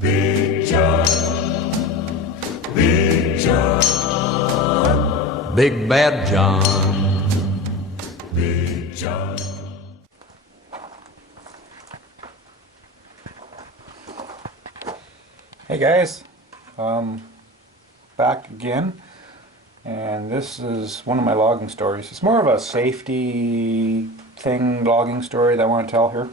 Big John, Big John, Big Bad John, Big John. Hey guys, back again, and this is one of my logging stories. It's more of a safety thing logging story that I want to tell here.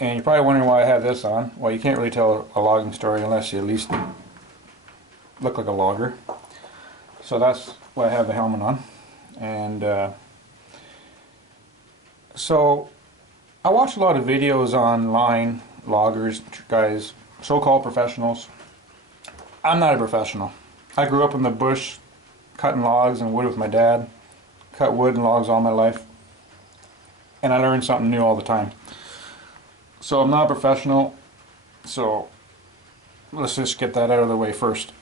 And you're probably wondering why I have this on. Well, you can't really tell a logging story unless you at least look like a logger. So that's why I have the helmet on. And so I watch a lot of videos online, loggers, guys, so-called professionals. I'm not a professional. I grew up in the bush cutting logs and wood with my dad. Cut wood and logs all my life. And I learned something new all the time. So I'm not a professional, so let's just get that out of the way first.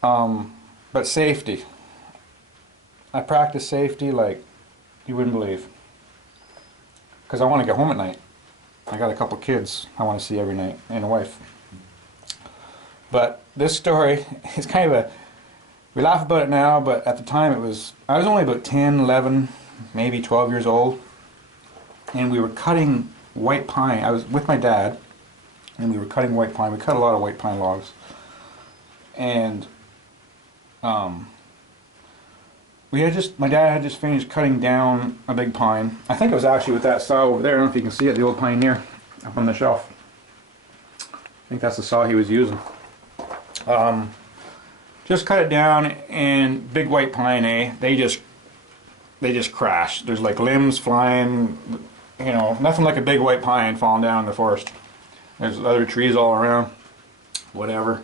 But safety. I practice safety like you wouldn't believe. Because I want to get home at night. I got a couple kids I want to see every night, and a wife. But this story is kind of a, we laugh about it now, but at the time I was only about 10, 11, maybe 12 years old. And we were cutting white pine. I was with my dad, and we were cutting white pine. We cut a lot of white pine logs. And my dad had just finished cutting down a big pine. I think it was actually with that saw over there. I don't know if you can see it, the old Pioneer up on the shelf. I think that's the saw he was using. Just cut it down, and big white pine, they just crash. There's like limbs flying, you know, nothing like a big white pine falling down in the forest. There's other trees all around, whatever.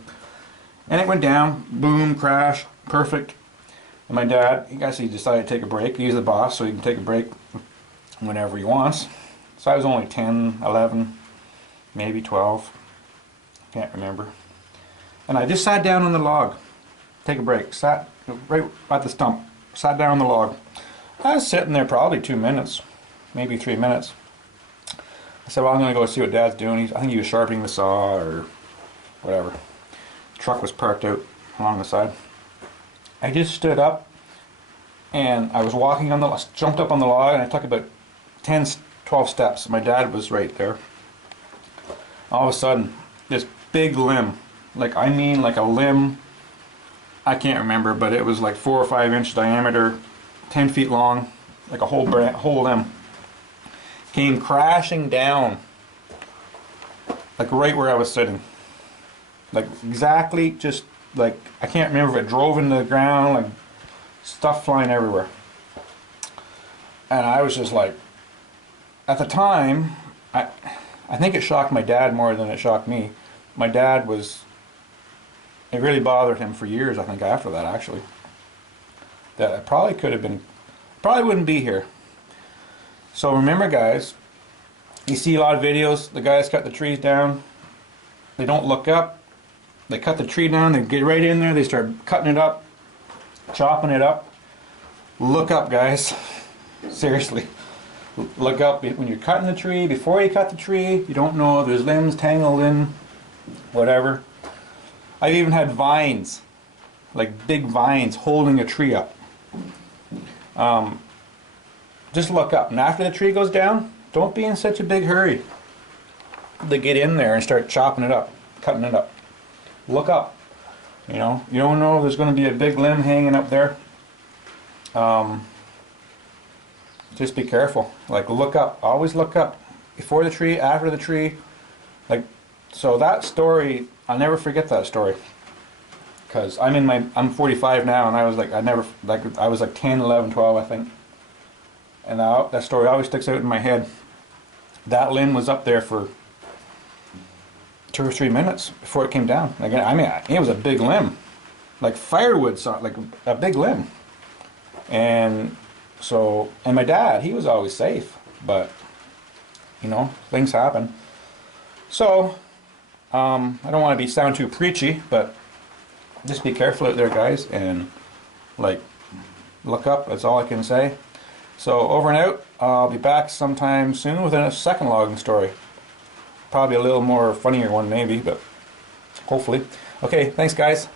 And it went down, boom, crash, perfect. And my dad, he decided to take a break. He's the boss, so he can take a break whenever he wants. So I was only 10, 11, maybe 12. Can't remember. And I just sat down on the log. Take a break. Sat right at the stump. Sat down on the log. I was sitting there probably 2 minutes, maybe 3 minutes. I said, well, I'm going to go see what Dad's doing. I think he was sharpening the saw or whatever. The truck was parked out along the side. I just stood up, and I was walking on the, jumped up on the log, and I took about 10, 12 steps. My dad was right there. All of a sudden, this big limb, like a limb, I can't remember, but it was like 4 or 5 inch diameter, 10 feet long, like a whole limb, came crashing down, like right where I was sitting. Like exactly, just like, I can't remember if it drove into the ground, like stuff flying everywhere. And I was just like, at the time, I think it shocked my dad more than it shocked me. My dad was, it really bothered him for years, I think, after that, actually. That I probably could have been, probably wouldn't be here. So remember, guys, you see a lot of videos, the guys cut the trees down, they don't look up. They cut the tree down, they get right in there, they start cutting it up, chopping it up. Look up, guys. Seriously. Look up when you're cutting the tree, before you cut the tree. You don't know if there's limbs tangled in, whatever. I've even had vines, like big vines holding a tree up. Just look up, and after the tree goes down, don't be in such a big hurry to get in there and start chopping it up, cutting it up. Look up. You know, you don't know if there's going to be a big limb hanging up there. Just be careful. Like, look up. Always look up. Before the tree, after the tree. Like, so that story, I'll never forget that story. Because I'm 45 now, and I was like, I was like 10, 11, 12, I think. And that story always sticks out in my head. That limb was up there for 2 or 3 minutes before it came down. Again, I mean, it was a big limb, like firewood, like a big limb. And so, and my dad, he was always safe, but you know, things happen. So, I don't want to sound too preachy, but just be careful out there, guys, and like look up. That's all I can say. So over and out. I'll be back sometime soon with a second logging story. probably a little more funnier one maybe, but hopefully. Okay, thanks guys.